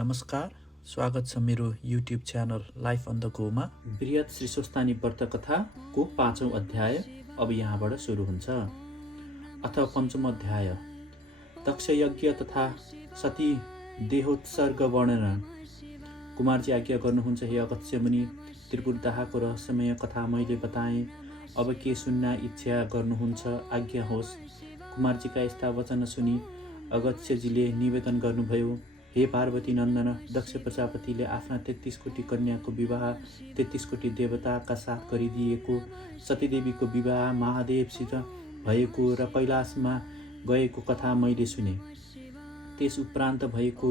नमस्कार, स्वागत छ मेरो YouTube channel life on the गोमा। बृहत श्री स्वस्तानी व्रत कथाको 5औं अध्याय अब यहाँबाट सुरु हुन्छ। अथ पञ्चम अध्याय दक्ष यज्ञ तथा सती देहोत्सर्ग वर्णन। कुमारजी आज्ञा गर्नुहुन्छ, हे अगस्त्य मुनि, त्रिपुरदाहको रहस्यमय कथा मैले बताएँ। अब के सुन्न इच्छा गर्नुहुन्छ, आज्ञा होस्। कुमारजीका यस्ता वचन सुनि अगस्त्यजीले निवेदन गर्नुभयो, हे पार्वती नन्दन, दक्ष प्रजापतिले आफ्ना 33 कोटी कन्याको विवाह 33 कोटी देवताका साथ गरिदिएको, सतीदेवीको विवाह महादेवसित भएको र कैलाशमा गएको कथा मैले सुने। त्यस उपरान्त भएको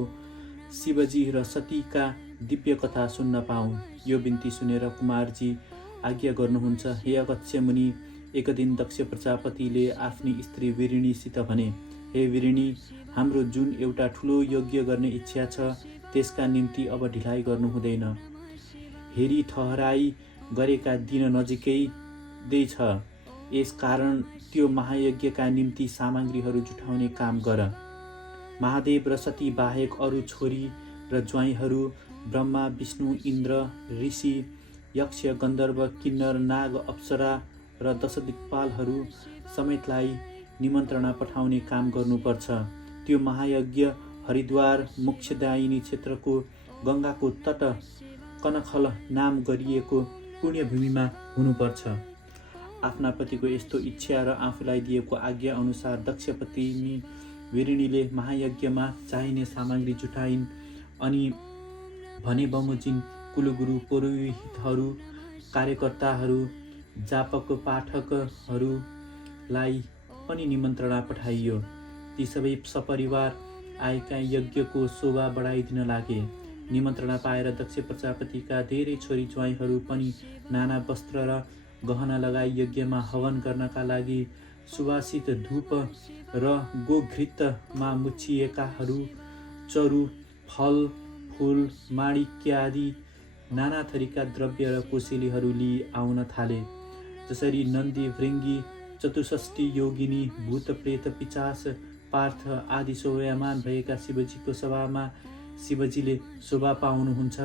शिवजी र सतीका दिव्य कथा सुन्न पाऊँ, यो बिन्ती सुनेर कुमारजी आज्ञा गर्नुहुन्छ, हे अगस्त्य मुनि, एक दिन दक्ष प्रजापतिले आफ्नी स्त्री वीरिणीसित भने, हे वीरिणी, हाम्रो जुन एउटा ठुलो यज्ञ गर्ने इच्छा छ, त्यसका निम्ति अब ढिलाइ गर्नु हुँदैन। हेरी ठहराई गरेका दिन नजिकै छ। यस कारण त्यो महायज्ञका निम्ति सामग्रीहरू जुटाउने काम गर। महादेव र सती बाहेक अरू छोरी र ज्वाइँहरू ब्रह्मा, विष्णु, इन्द्र, ऋषि, यक्ष, गन्धर्व, किन्नर, नाग, अप्सरा र 10 दिक्पालहरू समेतलाई निमन्त्रणा पठाउने काम गर्नुपर्छ। त्यो महायज्ञ हरिद्वार मोक्षदायिनी क्षेत्रको गङ्गाको तट कनखल नाम गरिएको पुण्यभूमिमा हुनुपर्छ। आफ्ना पतिको यस्तो इच्छा र आफूलाई दिएको आज्ञा अनुसार दक्ष पत्नी वीरिणीले महायज्ञमा चाहिने सामग्री जुटाइन् अनि भने बमोजिम कुलगुरु, पुरोहितहरू, कार्यकर्ताहरू, जापक, पाठकहरूलाई पनि निमन्त्रणा पठाइयो। ती सबै सपरिवार आएका यज्ञको शोभा बढाइदिन लागे। निमन्त्रणा पाएर दक्ष प्रजापतिका धेरै छोरी ज्वाइँहरू पनि नाना वस्त्र र गहना लगाई यज्ञमा हवन गर्नका लागि सुवासित धूप र गोघृतमा मुछिएकाहरू, चरु, फल, फूल, माणिक्यादि नाना थरीका द्रव्य र कोसेलीहरू लिई आउन थाले। जसरी नन्दी, भृङ्गी, चतुष्षष्ठी योगिनी, भूत, प्रेत, पिचास, पार्थ आदि शोभायमान भएका शिवजीको सभामा शिवजीले शोभा पाउनुहुन्छ,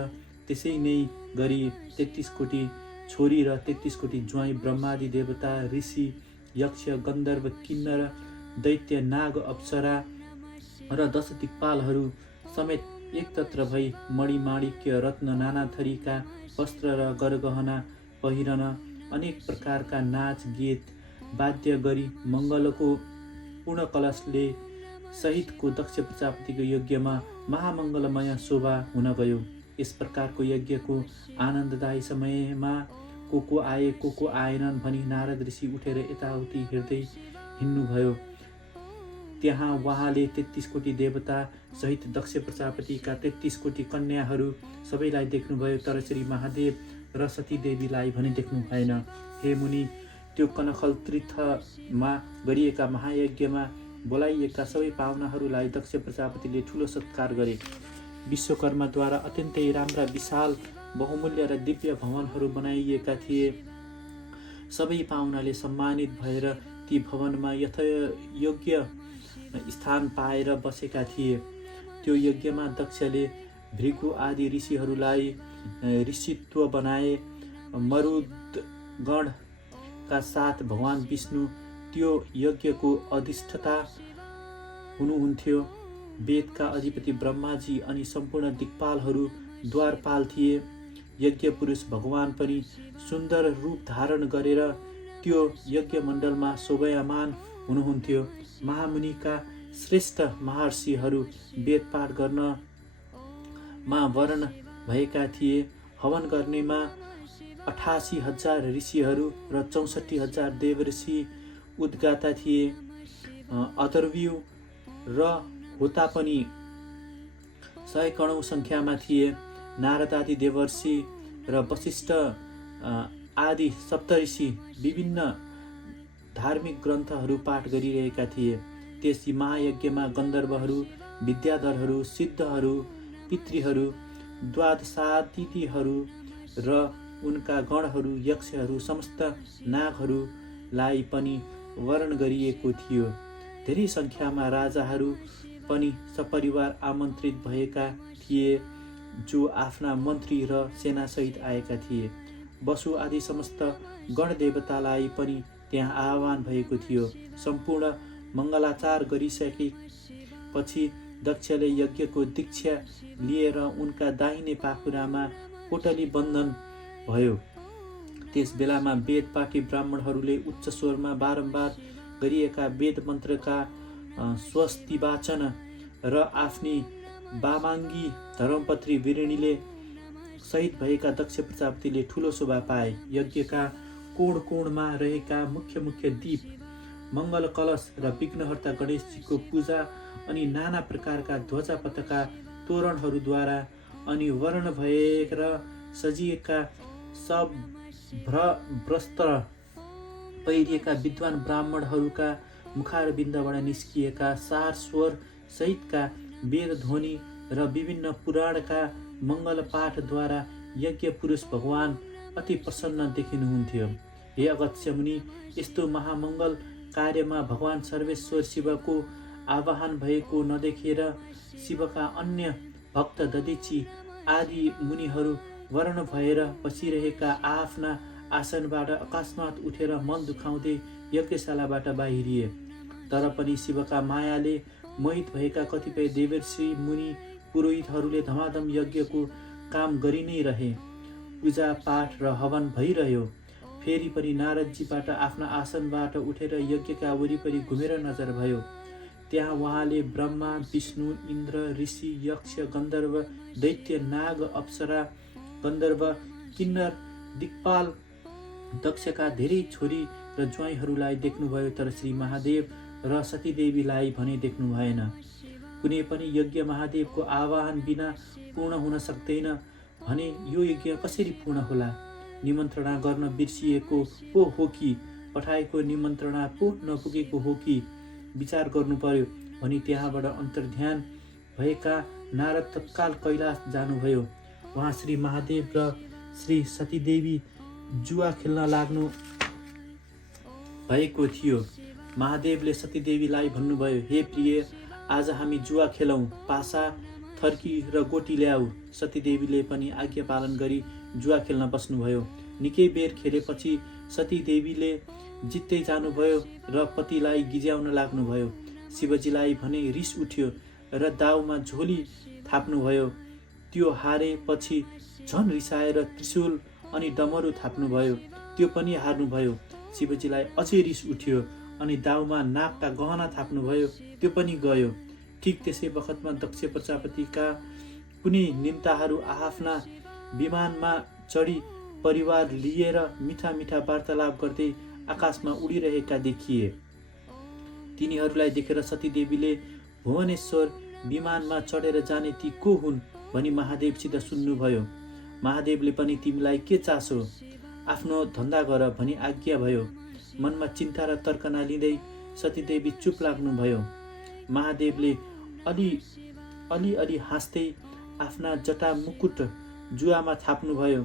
त्यसै नै गरी 33 कोटी छोरी र 33 कोटी ज्वाइँ ब्रह्मादि देवता, ऋषि, यक्ष, गन्धर्व, किन्नर, दैत्य, नाग, अप्सरा र 10 दिक्पालहरू समेत एकत्र भई मणिमाणिक्य, रत्न, नाना थरीका वस्त्र र गरगहना पहिरन अनेक प्रकारका नाच गीत वाद्य गरी मङ्गलको पूर्ण कलशले सहितको दक्ष प्रजापतिको यज्ञमा महामङ्गलमय शोभा हुन गयो। यस प्रकारको यज्ञको आनन्ददायी समयमा को आए को आएनन् भनी नारद ऋषि उठेर यताउति हिँड्दै हिँड्नुभयो। त्यहाँ उहाँले 33 कोटी देवता सहित दक्ष प्रजापतिका 33 कोटी कन्याहरू सबैलाई देख्नुभयो, तर श्री महादेव र सतीदेवीलाई भने देख्नु भएन। हे मुनि, त्यो कनखल तीर्थमा गरिएका महायज्ञमा बोलाइएका सबै पाहुनाहरूलाई दक्ष प्रजापतिले ठुलो सत्कार गरे। विश्वकर्माद्वारा अत्यन्तै राम्रा, विशाल, बहुमूल्य र दिव्य भवनहरू बनाइएका थिए। सबै पाहुनाले सम्मानित भएर ती भवनमा यथायोग्य स्थान पाएर बसेका थिए। त्यो यज्ञमा दक्षले भृगु आदि ऋषिहरूलाई ऋषित्व बनाए। मरुदगणका साथ भगवान विष्णु त्यो यज्ञको अधिष्ठता हुनुहुन्थ्यो। वेदका अधिपति ब्रह्माजी अनि सम्पूर्ण दिक्पालहरू द्वारपाल थिए। यज्ञ पुरुष भगवान पनि सुन्दर रूप धारण गरेर त्यो यज्ञ मण्डलमा शोभायमान हुनुहुन्थ्यो। महामुनिका श्रेष्ठ महर्षिहरू वेद पाठ गर्नमा वर्ण भएका थिए। हवन गर्नेमा 88,000 ऋषिहरू र 64,000 देवऋषि उद्गाता थिए। अथर्वयु र होता पनि 100 करोड सङ्ख्यामा थिए। नारद आदि देवर्षि र वशिष्ठ आदि सप्तऋषि विभिन्न धार्मिक ग्रन्थहरू पाठ गरिरहेका थिए। त्यस महायज्ञमा गन्धर्वहरू, विद्याधरहरू, सिद्धहरू, पितृहरू, द्वादशातिथिहरू र उनका गणहरू, यक्षहरू, समस्त नागहरूलाई पनि वर्ण गरिएको थियो। धेरै सङ्ख्यामा राजाहरू पनि सपरिवार आमन्त्रित भएका थिए, जो आफ्ना मन्त्री र सेनासहित आएका थिए। वसु आदि समस्त गणदेवतालाई पनि त्यहाँ आह्वान भएको थियो। सम्पूर्ण मङ्गलाचार गरिसकेपछि दक्षले यज्ञको दीक्षा लिएर उनका दाहिने पाखुरामा पोटली बन्धन भयो। त्यस बेलामा वेद पाठी ब्राह्मणहरूले उच्च स्वरमा बारम्बार गरिएका वेद मन्त्रका स्वस्ति वाचन र आफ्नी वामाङ्गी धर्मपत्री वीरिणीले शहीद भएका दक्ष प्रजापतिले ठूलो शोभा पाए। यज्ञका कोण कोणमा रहेका मुख्य मुख्य दीप, मङ्गल कलश र विघ्नहर्ता गणेशजीको पूजा अनि नाना प्रकारका ध्वजा पताका तोरणहरूद्वारा अनि वर्ण भएर सजिएका सब वस्त्र पहिरिएका विद्वान ब्राह्मणहरूका मुखारविन्दबाट निस्किएका सार स्वर सहितका वेद ध्वनि र विभिन्न पुराणका मङ्गल पाठद्वारा यज्ञ पुरुष भगवान अति प्रसन्न देखिनुहुन्थ्यो। हे अगस्त्य मुनि, यस्तो महामङ्गल कार्यमा भगवान सर्वेश्वर शिवको आवाहन भएको नदेखेर शिवका अन्य भक्त दधिची आदि मुनिहरू वर्ण भएर बसिरहेका आफ्ना आसनबाट अकस्मात उठेर मन दुखाउँदै यज्ञशालाबाट बाहिरिए। तर पनि शिवका मायाले मोहित भएका कतिपय देवर्षि मुनि पुरोहितहरूले धमाधम यज्ञको काम गरि नै रहे। पूजा पाठ र हवन भइरह्यो। फेरि पनि नारदजीबाट आफ्ना आसनबाट उठेर यज्ञका वरिपरि घुमेर नजर भयो। त्यहाँ उहाँले ब्रह्मा, विष्णु, इन्द्र, ऋषि, यक्ष, गन्धर्व, दैत्य, नाग, अप्सरा, गन्धर्व, किन्नर, दिक्पाल, दक्षका धेरै छोरी र ज्वाइँहरूलाई देख्नुभयो। तर श्री महादेव र सतीदेवीलाई भने देख्नु भएन। कुनै पनि यज्ञ महादेवको आह्वान बिना पूर्ण हुन सक्दैन भने यो यज्ञ कसरी पूर्ण होला? निमन्त्रणा गर्न बिर्सिएको पो हो कि पठाएको निमन्त्रणा पो नपुगेको हो कि विचार गर्नु पर्यो भनी त्यहाँबाट अन्तर्ध्यान भएका नारद तत्काल कैलाश जानुभयो। उहाँ श्री महादेव र श्री सतीदेवी जुवा खेल्न लाग्नु भएको थियो। महादेवले सतीदेवीलाई भन्नुभयो, हे प्रिय, आज हामी जुवा खेलौँ, पासा, थर्की र गोटी ल्याऊ। सतीदेवीले पनि आज्ञा पालन गरी जुवा खेल्न बस्नुभयो। निकै बेर खेलेपछि सतीदेवीले जित्दै जानुभयो र पतिलाई गिज्याउन लाग्नुभयो। शिवजीलाई भने रिस उठ्यो र दाउमा झोली थाप्नुभयो। त्यो हारेपछि झन रिसाएर त्रिशूल अनि डमरू थाप्नुभयो। त्यो पनि हार्नुभयो। शिवजीलाई अझै रिस उठ्यो अनि दाउमा नागका गहना थाप्नुभयो। त्यो पनि गयो। ठिक त्यसै बखतमा दक्ष प्रजापतिका कुनै निम्ताहरू आफ्ना विमानमा चढी परिवार लिएर मिठा मिठा वार्तालाप गर्दै आकाशमा उडिरहेका देखिए। तिनीहरूलाई देखेर सतीदेवीले भुवनेश्वर विमानमा चढेर जाने ती को हुन् भनी महादेवसित सुन्नुभयो। महादेवले पनि तिमीलाई के चासो, आफ्नो धन्दा गर भनी आज्ञा भयो। मनमा चिन्ता र तर्कना लिँदै सतीदेवी चुप लाग्नुभयो। महादेवले अलि हाँस्दै आफ्ना जटा मुकुट जुवामा थाप्नुभयो।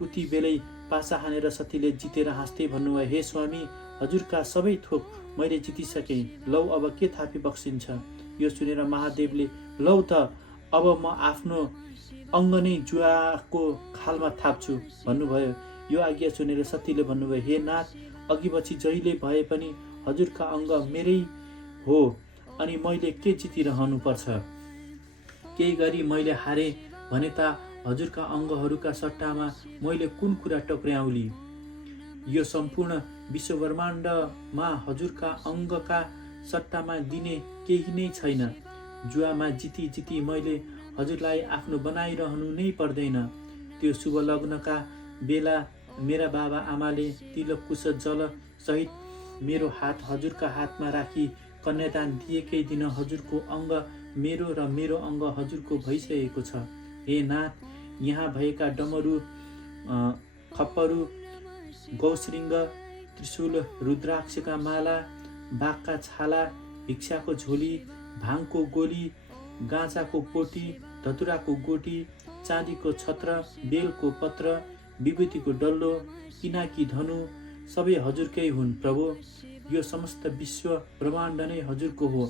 उति बेलै पासा हानेर सतीले जितेर हाँस्दै भन्नुभयो, हे स्वामी, हजुरका सबै थोक मैले जितिसकेँ, लौ अब के थापी बक्सिन्छ। यो सुनेर महादेवले, लौ त अब म आफ्नो अङ्ग नै जुवाको खालमा थाप्छु भन्नुभयो। यो आज्ञा सुनेर सतीले भन्नुभयो, हे नाथ, अघिपछि जहिले भए पनि हजुरका अङ्ग मेरै हो अनि मैले के जितिरहनु पर्छ? केही गरी मैले हारे भने त हजुरका अङ्गहरूका सट्टामा मैले कुन कुरा टक्र्याउली? यो सम्पूर्ण विश्वब्रह्माण्डमा हजुरका अङ्गका सट्टामा दिने केही नै छैन। जुवामा जिती मैले हजुरलाई आफ्नो बनाइरहनु नै पर्दैन। त्यो शुभ लग्नका बेला मेरा बाबा आमाले तिलकुश जल सहित मेरो हात हजुरका हातमा राखी कन्यादान दिएकै दिन हजुरको अङ्ग मेरो र मेरो अङ्ग हजुरको भइसकेको छ। हे नाथ, यहाँ भएका डमरू, खप्परू, गौश्रृङ्ग, त्रिशूल, रुद्राक्षका माला, बाघका छाला, भिक्षाको झोली, भाङको गोली, गाँचाको पोटी, धतुराको गोटी, चाँदीको छत्र, बेलको पत्र, विभूतिको डल्लो, किनाकी धनु सबै हजुरकै हुन् प्रभु। यो समस्त विश्व ब्रह्माण्ड नै हजुरको हो।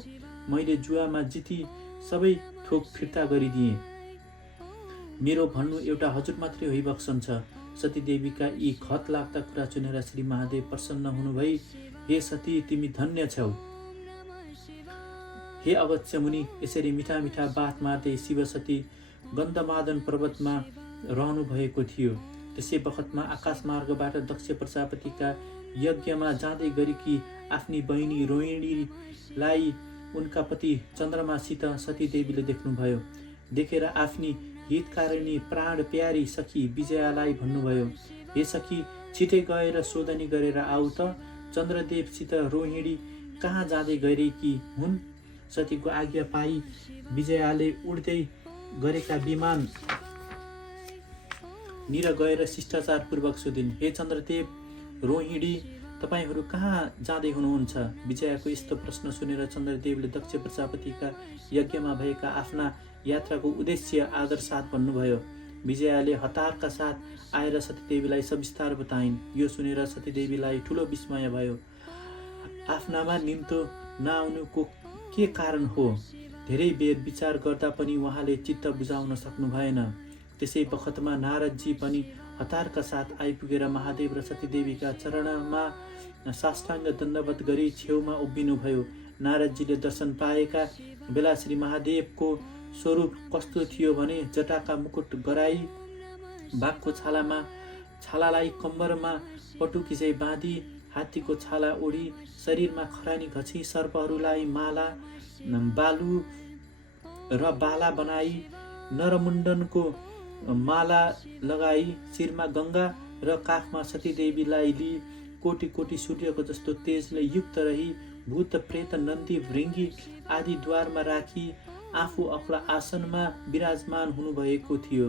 मैले जुवामा जिती सबै थोक फिर्ता गरिदिएँ। मेरो भन्नु एउटा हजुर मात्रै होइबक्सन्छ। सतीदेवीका यी खत लाग्दा कुरा सुनेर श्री महादेव प्रसन्न हुनुभई, हे सती, तिमी धन्य छौ। हे अगस्त्य मुनि, यसरी मिठा मिठा बात मार्दै शिव सती गन्धमादन पर्वतमा रहनु भएको थियो। त्यसै बखतमा आकाश मार्गबाट दक्ष प्रजापतिका यज्ञमा जाँदै गरेकी आफ्नी बहिनी रोहिणीलाई उनका पति चन्द्रमासित सतीदेवीले देख्नुभयो। देखेर आफ्नी हितकारिणी प्राण प्यारी सखी विजयालाई भन्नुभयो, हे सखी, छिटै गएर सोधनी गरेर आऊ त, चन्द्रदेवसित रोहिणी कहाँ जाँदै गएकी हुन्। सतीको आज्ञा पाई विजयाले उड्दै गरेका विमान निर गएर शिष्टाचारपूर्वक सोधिन्, हे चन्द्रदेव, रोहिणी, तपाईहरू कहाँ जाँदै हुनुहुन्छ। विजयाको यस्तो प्रश्न सुनेर चन्द्रदेवले दक्ष प्रजापतिका यज्ञमा भएका आफ्ना यात्राको उद्देश्य आदर साथ भन्नुभयो। विजयाले हतारका साथ आएर सतीदेवीलाई सविस्तार बताइन्। यो सुनेर सतीदेवीलाई ठुलो विस्मय भयो। आफ्नामा निम्तो नआउनुको के कारण हो? धेरै बेर विचार गर्दा पनि उहाँले चित्त बुझाउन सक्नु भएन। त्यसै बखतमा नारदजी पनि हतारका साथ आइपुगेर महादेव र सतीदेवीका चरणमा साष्टाङ्ग दण्डवत गरी छेउमा उभिनुभयो। नारदजीले दर्शन पाएका बेला श्री महादेवको स्वरूप कस्तो थियो भने जटाका मुकुट गराई, बाघको छालालाई कम्मरमा पटुकी चाहिँ बाँधी, हात्तीको छाला ओढी, शरीरमा खरानी घसी, सर्पहरूलाई माला बालु र बाला बनाई, नरमुण्डनको माला लगाई, शिरमा गङ्गा र काखमा सतीदेवीलाई लिई, कोटि कोटि सूर्यको जस्तो तेजले युक्त रही, भूत प्रेत नन्दी भृङ्गी आदि द्वारमा राखी आफू अग्ला आसनमा विराजमान हुनुभएको थियो।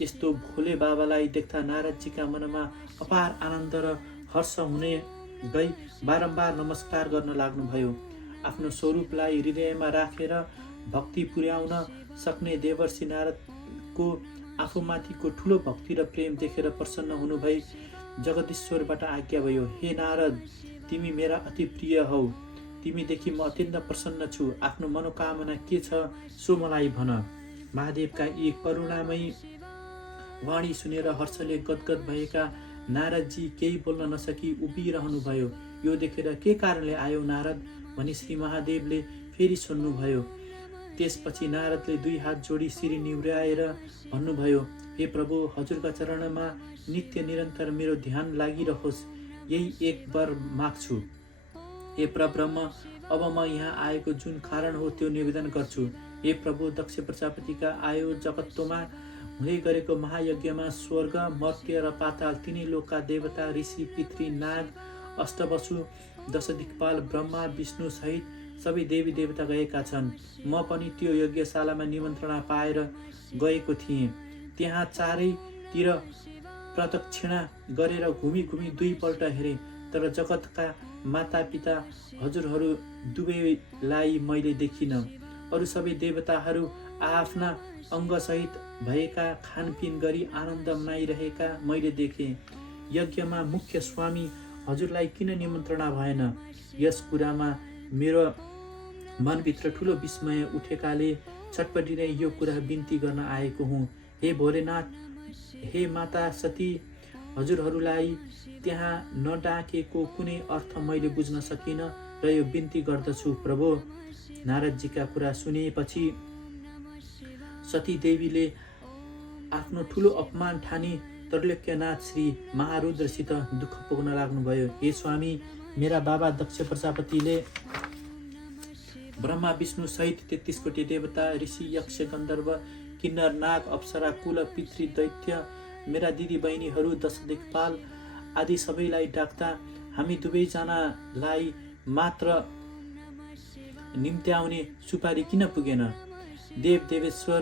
यस्तो भोले बाबालाई देख्दा नारदजीका मनमा अपार आनन्द र हर्ष हुने गई बारम्बार नमस्कार गर्न लाग्नुभयो। आफ्नो स्वरूपलाई हृदयमा राखेर भक्ति पुर्याउन सक्ने देवर्षि नारदको आफूमाथिको ठुलो भक्ति र प्रेम देखेर प्रसन्न हुनुभई जगदीश्वरबाट आज्ञा भयो, हे नारद, तिमी मेरा अति प्रिय हौ। तिमीदेखि म अत्यन्त प्रसन्न छु। आफ्नो मनोकामना के छ सो मलाई भन। महादेवका यी करुणामयी वाणी सुनेर हर्षले गदगद भएका नारदजी केही बोल्न नसकी उभिरहनुभयो। यो देखेर के कारणले आयो नारद भनी श्री महादेवले फेरि सोध्नुभयो। त्यसपछि नारदले दुई हात जोडी शिर निहुर्याएर भन्नुभयो, हे प्रभु, हजुरका चरणमा नित्य निरन्तर मेरो ध्यान लागिरहोस्, यही एक वर माग्छु। हे परब्रह्म, अब म यहाँ आएको जुन कारण हो त्यो निवेदन गर्छु। हे प्रभु, दक्ष प्रजापतिका आयो जगत्तोमा हुँदै गरेको महायज्ञमा स्वर्ग, मर्त्य र पाताल तिनै लोकका देवता, ऋषि, पितृ, नाग, अष्टवसु, दश दिक्पाल, ब्रह्मा, विष्णु सहित सबै देवी देवता गएका छन्। म पनि त्यो यज्ञशालामा निमन्त्रणा पाएर गएको थिएँ। त्यहाँ चारैतिर प्रदक्षिणा गरेर घुमी घुमी दुईपल्ट हेरेँ, तर जगतका माता पिता हजुरहरू दुवैलाई मैले देखिनँ। अरू सबै देवताहरू आफ्ना अङ्गसहित भएका खानपिन गरी आनन्द मनाइरहेका मैले देखेँ। यज्ञमा मुख्य स्वामी हजुरलाई किन निमन्त्रणा भएन? यस कुरामा मेरो मनभित्र ठुलो विस्मय उठेकाले छटपटिँदै यो कुरा बिन्ती गर्न आएको हुँ। हे भोलेनाथ, हे माता सती, हजुरहरूलाई त्यहाँ नडाकेको कुनै अर्थ मैले बुझ्न सकिनँ र यो बिन्ती गर्दछु प्रभु। नारदजीका कुरा सुनेपछि सतीदेवीले आफ्नो ठुलो अपमान ठानी त्रैलोक्यनाथ श्री महारुद्रसित दुःख पोख्न लाग्नुभयो। हे स्वामी, मेरा बाबा दक्ष प्रजापतिले ब्रह्मा विष्णु सहित 33 कोटी देवता, ऋषि, यक्ष, गन्धर्व, किन्नर, नाग, अप्सरा, कुल, पितृ, दैत्य, मेरा दिदी बहिनीहरू, दश दिक्पाल आदि सबैलाई डाक्दा हामी दुवैजनालाई मात्र निम्त्याउने सुपारी किन पुगेन? देव देवेश्वर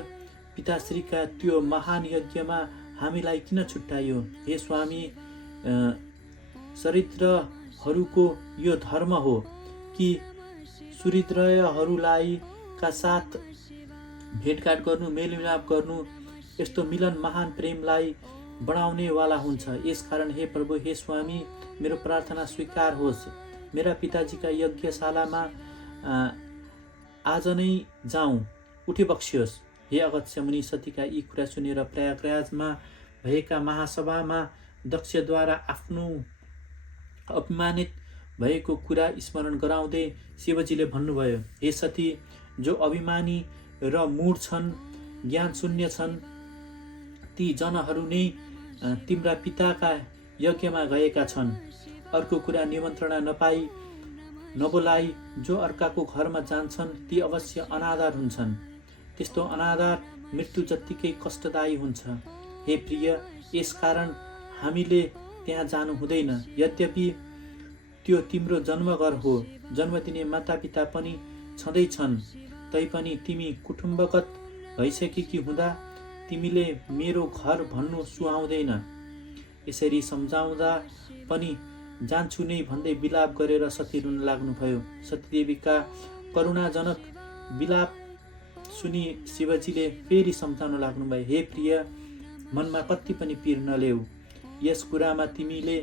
पिताश्रीका त्यो महान यज्ञमा हामीलाई किन छुट्यायो? हे स्वामी, चरित्रहरूको यो धर्म हो कि सूर्योदयहरूलाई का साथ भेटघाट गर्नु, मेलमिलाप गर्नु, यस्तो मिलन महान प्रेमलाई बढाउने वाला हुन्छ। यसकारण हे प्रभु, हे स्वामी, मेरो प्रार्थना स्वीकार होस्। मेरा पिताजीका यज्ञशालामा आज नै जाउँ, उठी बक्सियोस्। हे अगस्त्य मुनि सतीका यी कुरा सुनेर प्रयागराजमा भएका महासभामा दक्षद्वारा आफ्नो अपमानित भएको कुरा स्मरण गराउँदै शिवजीले भन्नुभयो, हे सती, जो अभिमानी र मूढ छन्, ज्ञान शून्य छन्, ती जनहरू नै तिम्रा पिताका यज्ञमा गएका छन्। अर्को कुरा, निमन्त्रणा नबोलाई जो अर्काको घरमा जान्छन् ती अवश्य अनादर हुन्छन्। त्यस्तो अनादर मृत्यु जत्तिकै कष्टदायी हुन्छ। हे प्रिय, यसकारण हामीले त्यहाँ जानु हुँदैन। यद्यपि त्यो तिम्रो जन्मघर हो, जन्म दिने मातापिता पनि छँदैछन्, तैपनि तिमी कुटुम्बगत भइसकेकी हुँदा तिमीले मेरो घर भन्नु सुहाउँदैन। यसरी सम्झाउँदा पनि जान्छु नै भन्दै विलाप गरेर सती रुन लाग्नुभयो। सतीदेवीका करुणाजनक विलाप सुनि शिवजीले फेरि सम्झाउन लाग्नुभयो, हे प्रिय, मनमा कति पनि पीर नलेऊ। यस कुरामा तिमीले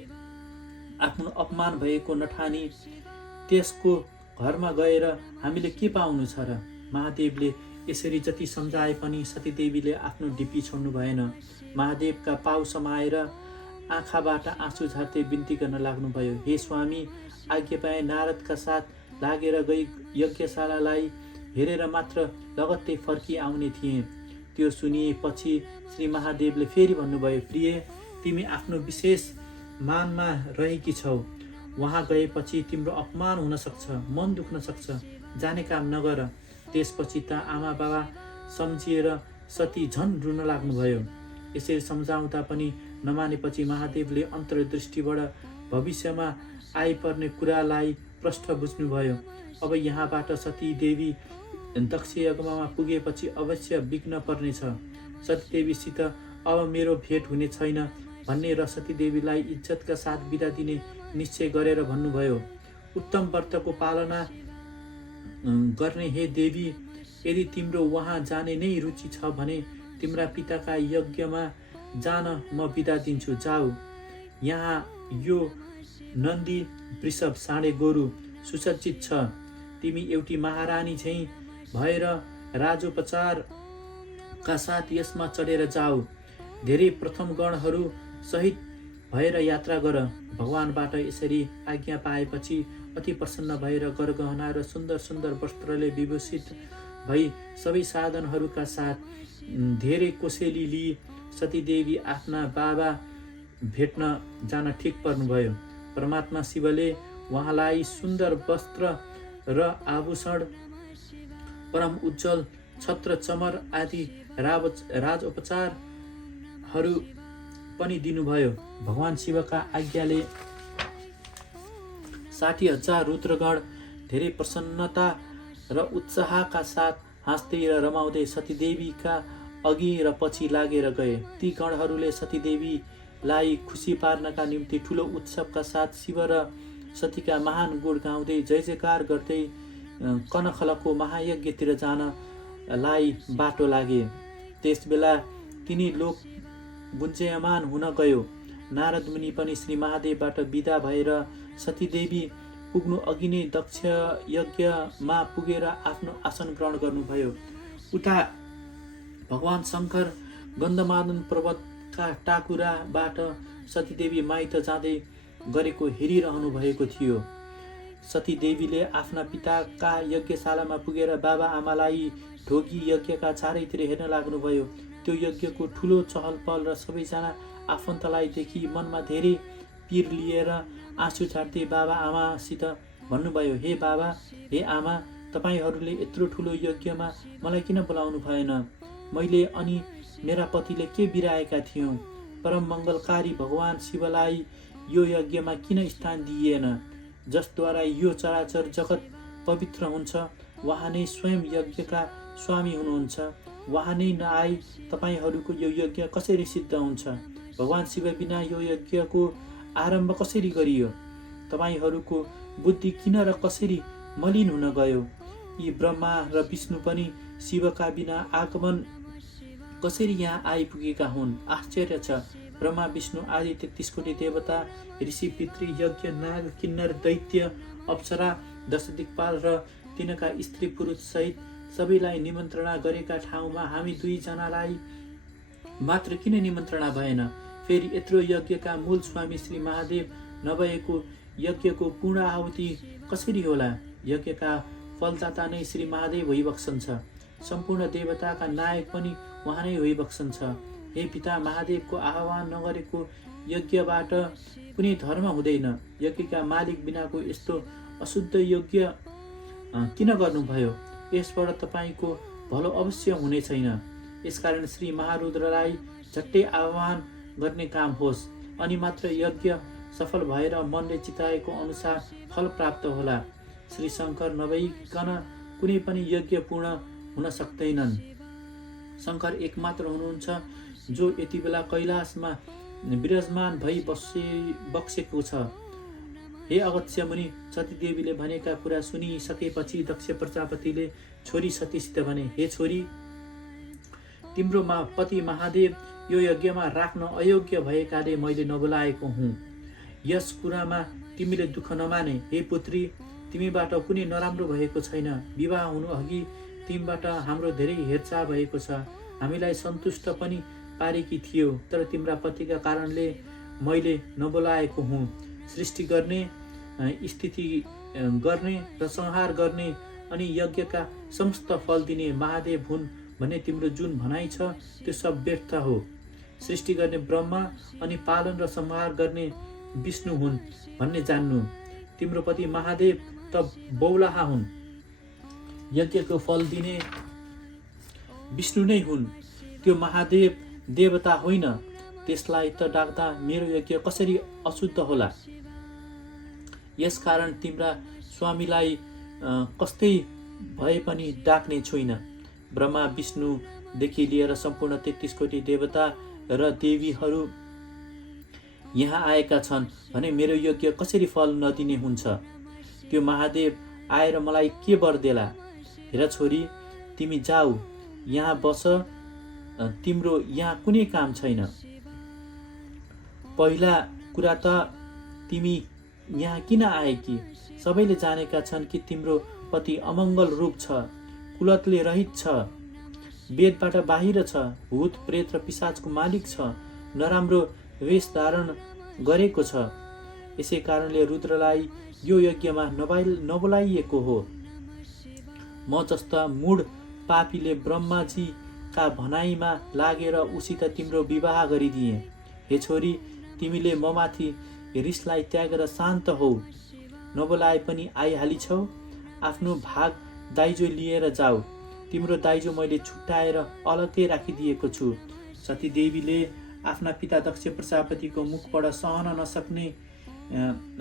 आफ्नो अपमान भएको नठानी त्यसको घरमा गएर हामीले के पाउनु छ र? महादेवले यसरी जति सम्झाए पनि सतीदेवीले आफ्नो ढिपी छोड्नु भएन। महादेवका पाउ समाएर आँखाबाट आँसु झार्दै बिन्ती गर्न लाग्नुभयो, हे स्वामी, आज्ञा पाए नारदका साथ लागेर गई यज्ञशालालाई हेरेर मात्र लगत्तै फर्की आउने थिएँ। त्यो सुनिएपछि श्री महादेवले फेरि भन्नुभयो, प्रिय, तिमी आफ्नो विशेष मानमा रहेकी छौ। वहाँ गएपछि तिम्रो अपमान हुन सक्छ, मन दुख्न सक्छ, जाने काम नगर। त्यसपछि त आमा बाबा सम्झिएर सती झन् रुन लाग्नुभयो। यसरी सम्झाउँदा पनि नमानेपछि महादेवले अन्तर्दृष्टिबाट भविष्यमा आइपर्ने कुरालाई प्रष्ट बुझ्नुभयो। अब यहाँबाट सती देवी दक्ष यज्ञमा पुगेपछि अवश्य विघ्न पर्नेछ। सतीदेवीसित अब मेरो भेट हुने छैन भन्ने र सतीदेवीलाई इज्जतका साथ बिदा दिने निश्चय गरेर भन्नुभयो, उत्तम व्रतको पालना गर्ने हे देवी, यदि तिम्रो वहाँ जाने नै रुचि छ भने तिम्रा पिताका यज्ञमा जान म बिदा दिन्छु, जाऊ। यहाँ यो नन्दी वृषभ साँडे गोरु सुसज्जित छ। तिमी एउटी महारानी झैँ भएर राजोपचारका साथ यसमा चढेर जाऊ। धेरै प्रथम गणहरू सहित भएर यात्रा गर। भगवानबाट यसरी आज्ञा पाएपछि अति प्रसन्न भएर गरगहना र सुन्दर सुन्दर वस्त्रले विभूषित भई सबै साधनहरूका साथ धेरै कोसेली लिई सतीदेवी आफ्ना बाबा भेट्न जान ठिक पर्नुभयो। परमात्मा शिवले उहाँलाई सुन्दर वस्त्र र आभूषण, परम उज्जवल छत्र चमर आदि राजोपचारहरू पनि दिनुभयो। भगवान शिवका आज्ञाले 60,000 रुद्रगण धेरै प्रसन्नता र उत्साहका साथ हाँस्दै र रमाउँदै सतीदेवीका अघि र पछि लागेर गए। ती गणहरूले सतीदेवीलाई खुसी पार्नका निम्ति ठुलो उत्सवका साथ शिव र सतीका महान गुण गाउँदै जय जयकार गर्दै कनखलको महायज्ञतिर जानलाई बाटो लागे। त्यसबेला तिनी लोक गुन्जयमान हुन गयो। नारद मुनि पनि श्री महादेवबाट विदा भएर सतीदेवी पुग्नु अघि नै दक्ष यज्ञमा पुगेर आफ्नो आसन ग्रहण गर्नुभयो। उता भगवान शङ्कर गन्धमादन पर्वतका टाकुराबाट सतीदेवी माइत जाँदै गरेको हेरिरहनु भएको थियो। सतीदेवीले आफ्ना पिताका यज्ञशालामा पुगेर बाबा आमालाई ढोगी यज्ञका चारैतिर हेर्न लाग्नुभयो। त्यो यज्ञको ठुलो चहल पहल र सबैजना आफन्तलाई देखि मनमा धेरै पीर लिएर आँसु झार्दै बाबा आमासित भन्नुभयो, हे बाबा, हे आमा, तपाईँहरूले यत्रो ठुलो यज्ञमा मलाई किन बोलाउनु भएन? मैले अनि मेरा पतिले के बिराएका थियौँ? परम मङ्गलकारी भगवान शिवलाई यो यज्ञमा किन स्थान दिइएन? जसद्वारा यो चराचर जगत पवित्र हुन्छ, उहाँ नै स्वयं यज्ञका स्वामी हुनुहुन्छ। उहाँ नै नआई तपाईँहरूको यो यज्ञ कसरी सिद्ध हुन्छ? भगवान शिव बिना यो यज्ञको आरम्भ कसरी गरियो? तपाईँहरूको बुद्धि किन र कसरी मलिन हुन गयो? यी ब्रह्मा र विष्णु पनि शिवका बिना आगमन कसरी यहाँ आइपुगेका हुन्? आश्चर्य छ। ब्रह्मा विष्णु आदि 33 कोटी देवता, ऋषि, पितृ, यज्ञ, नाग, किन्नर, दैत्य, अप्सरा, 10 दिक्पाल र तिनका स्त्री पुरुष सहित सबैलाई निमन्त्रणा गरेका ठाउँमा हामी 2 जनालाई मात्र किन निमन्त्रणा भएन? फेरि यत्रो यज्ञका मूल स्वामी श्री महादेव नभएको यज्ञको पूर्ण आहुति कसरी होला? यज्ञका फलदाता नै श्री महादेव होइबक्सन्छ। सम्पूर्ण देवताका नायक पनि उहाँ नै होइबक्सन्छ। हे पिता, महादेवको आह्वान नगरेको यज्ञबाट कुनै धर्म हुँदैन। यज्ञका मालिक बिनाको यस्तो अशुद्ध यज्ञ किन गर्नुभयो? यसबाट तपाईँको भलो अवश्य हुने छैन। यसकारण श्री महारुद्रलाई झट्टै आह्वान गर्ने काम होस्, अनि मात्र यज्ञ सफल भएर मनले चिताएको अनुसार फल प्राप्त होला। श्री शङ्कर नभइकन कुनै पनि यज्ञ पूर्ण हुन सक्दैनन्। शङ्कर एकमात्र हुनुहुन्छ जो यति बेला कैलाशमा विराजमान भई बसेको छ। हे अगस्त्य मुनि, सतीदेवीले भनेका कुरा सुनिसकेपछि दक्ष प्रजापतिले छोरी सतीसित भने, हे छोरी, तिम्रो पति महादेव यो यज्ञमा राख्न अयोग्य भएकाले मैले नबोलाएको हुँ। यस कुरामा तिमीले दुःख नमाने। हे पुत्री, तिमीबाट कुनै नराम्रो भएको छैन। विवाह हुनु अघि तिमीबाट हाम्रो धेरै हेरचाह भएको छ। हामीलाई सन्तुष्ट पनि पारेकी थियो, तर तिम्रा पतिका कारणले मैले नबोलाएको हुँ। सृष्टि गर्ने, स्थिति गर्ने र संहार गर्ने अनि यज्ञका समस्त फल दिने महादेव हुन् भन्ने तिम्रो जुन भनाइ छ त्यो सब व्यर्थ हो। सृष्टि गर्ने ब्रह्मा अनि पालन र संहार गर्ने विष्णु हुन् भन्ने जान्नु। तिम्रो पति महादेव त बौलाहा हुन्। यज्ञको फल दिने विष्णु नै हुन्। त्यो महादेव देवता होइन। त्यसलाई त डाक्दा मेरो यज्ञ कसरी अशुद्ध होला? यसकारण तिम्रा स्वामीलाई कस्तै भए पनि डाक्ने छुइन। ब्रह्मा विष्णुदेखि लिएर सम्पूर्ण 33 कोटी देवता र देवीहरू यहाँ आएका छन् भने मेरो यज्ञ कसरी फल नदिने हुन्छ? त्यो महादेव आएर मलाई के वर देला? हेर छोरी, तिमी जाऊ, यहाँ बस, तिम्रो यहाँ कुनै काम छैन। पहिला कुरा त तिमी यहाँ किन आएकी? सबैले जानेका छन् कि तिम्रो पति अमङ्गल रूप छ, कुलतले रहित छ, वेदबाट बाहिर छ, भूत प्रेत र पिशाचको मालिक छ, नराम्रो वेश धारण गरेको छ। यसै कारणले रुद्रलाई यो यज्ञमा नबोलाइएको हो। म जस्ता मूढ पापीले ब्रह्माजीका भनाइमा लागेर उसित तिम्रो विवाह गरिदिए। हे छोरी, तिमीले ममाथि रिसलाई त्यागेर शान्त हौ। नबोलाए पनि आइहालिछौ। आफ्नो भाग दाइजो लिएर जाऊ। तिम्रो दाइजो मैले छुट्याएर अलग्गै राखिदिएको छु। सतीदेवीले आफ्ना पिता दक्ष प्रजापतिको मुखबाट सहन नसक्ने,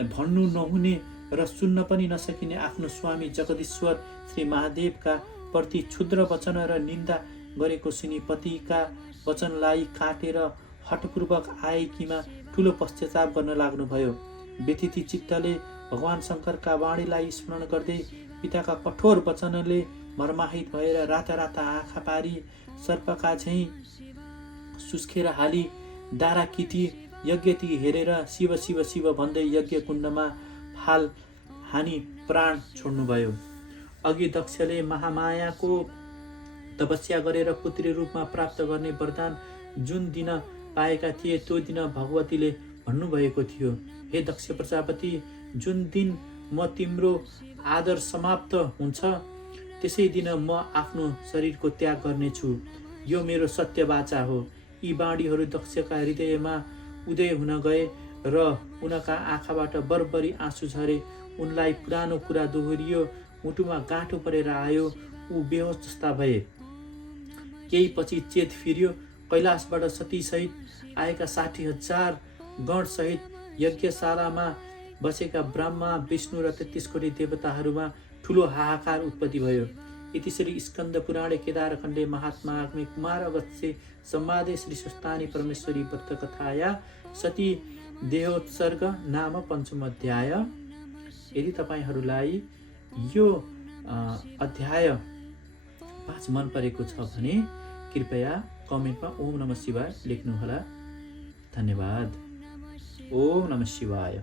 भन्नु नहुने र सुन्न पनि नसकिने आफ्नो स्वामी जगदीश्वर श्री महादेवका प्रति क्षुद्र वचन र निन्दा गरेको सुनि पतिका वचनलाई काटेर हठपूर्वक आएकीमा ठुलो पश्चाताप गर्न लाग्नुभयो। व्यथित चित्तले भगवान शङ्करका वाणीलाई स्मरण गर्दै पिताका कठोर वचनले मर्माहित भएर राता राता आँखा पारी सर्पका झैँ सुस्केर हाली दाराकिती यज्ञती हेरेर शिव शिव शिव भन्दै यज्ञ कुण्डमा फाल हानी प्राण छोड्नुभयो। अघि दक्षले महामायाको तपस्या गरेर पुत्री रूपमा प्राप्त गर्ने वरदान जुन दिन पाएका थिए त्यो दिन भगवतीले भन्नुभएको थियो, हे दक्ष प्रजापति, जुन दिन म तिम्रो आदर समाप्त हुन्छ त्यसै दिन म आफ्नो शरीरको त्याग गर्नेछु। यो मेरो सत्य वाचा हो। यी बाणीहरू दक्षका हृदयमा उदय हुन गए र उनका आँखाबाट बरबरी आँसु झरे। उनलाई पुरानो कुरा दोहोरियो, मुटुमा गाँठो परेर आयो। ऊ बेहोस जस्ता भए। केही पछि चेत फिर्यो। कैलाशबाट सतीसहित आएका 60,000 गणसहित यज्ञशालामा बसेका ब्रह्मा विष्णु र 33 कोटी देवताहरूमा ठुलो हाहाकार उत्पत्ति भयो। इति श्री स्कन्द पुराणे केदारखण्डे महात्माग्नि कुमार अगस्त्य संवादे श्री सुस्तानी परमेश्वरी व्रतकथाया सती देहोत्सर्ग नाम 5म अध्याय। यदि तपाईहरूलाई यो अध्याय 5 मन परेको छ भने कृपया कमेन्टमा ओम नमः शिवाय लेख्नुहोला। धन्यवाद। ओम नमः शिवाय।